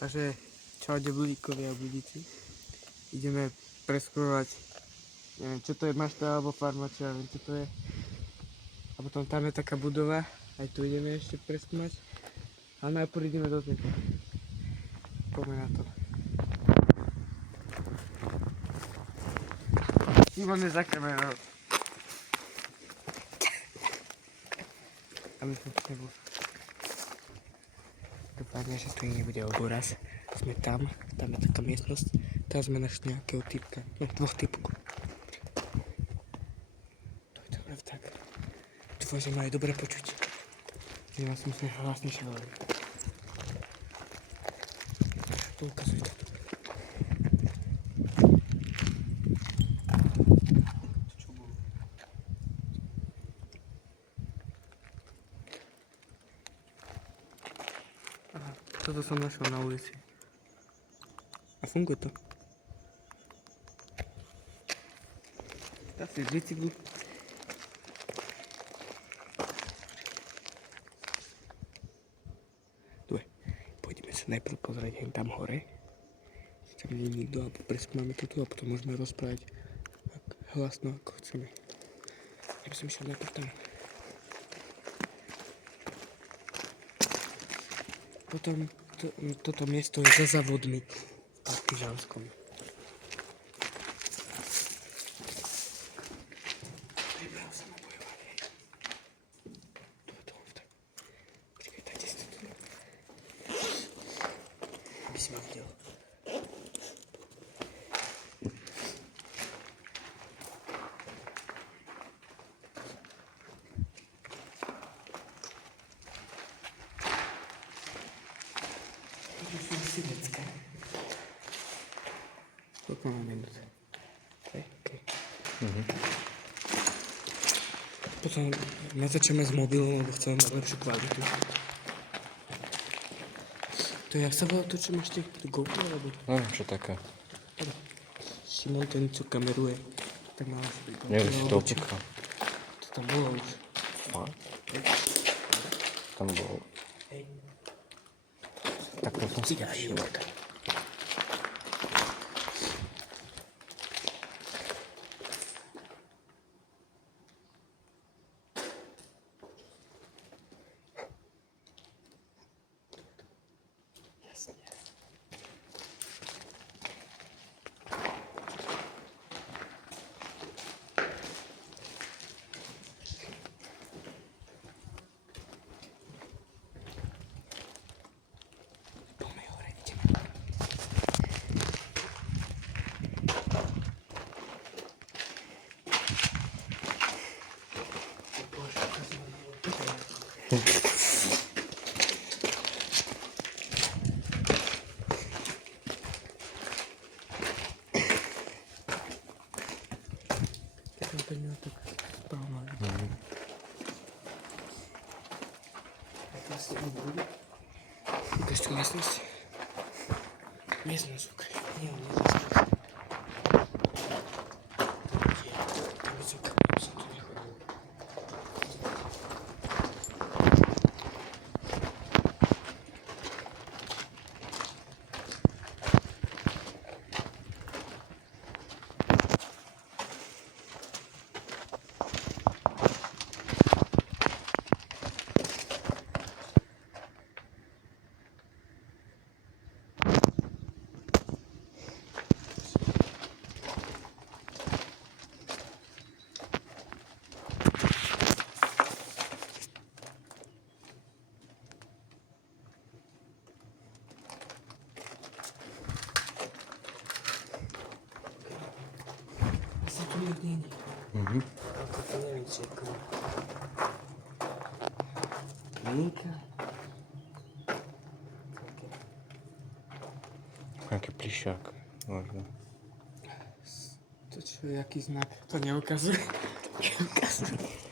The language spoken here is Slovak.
Takže čaude blíkovia a blíci. Ideme preskúrovať, neviem čo to je, mašta alebo farma, čo ja viem čo to je. A potom tam je taká budova, aj tu ideme ešte preskúmať. A najprv ideme do tejto. Poďme na to. Simon je za kamerou. A my sme tu nebol. Dopadne, že tu nebude obúraz. Sme tam je taká miestnosť. Tam sme našli nejakého typka, dvoch typkov. To je dobre tak. Dúfam, že ma aj dobre počuť. Že vás musím hlasnejšie hovoriť. To ukazujte. Aha, toto som našiel na ulici. A funguje to. Dá si bicyklu. Dobre, pôjdeme sa najprv pozrieť hen tam hore. Či tam nie je nikto, alebo preskúmame to tu a potom môžeme rozprávať hlasno ako chceme. Ja by som išiel najprv tam. Potom toto miesto je za závodmi v Partižanskom. Vybral sa na bojovanie. Tak. Počkaj, dajte si to tu. Aby si ma videl. Silecká. Koľko mám minút? Okay. Potom natáčame s mobilom, lebo chcem mať lepšiu kvalitu. To je, jak sa volá to, čo máš ty? To GoPro, alebo? Čo také? Simon, ten, čo kameruje, tak má asi GoPro. Neviem, si to opúkal. To tam bolo už. Tam bolo. Hej. Tak to som si našiel. Jasne. Poďme hore, ideme. Bože, to nie tak správne. Vlastne bude. Ukáž tú miestnosť. Miestnosť, ukáž. Nie, miestnosť. Tam je celka, som tu nechodil. Asi tu nik nie je. Ale to neviem, či je komu. Linka. Nejaký plišák, možno. To čo, jaký znak? To neukazuje. Neukazuje.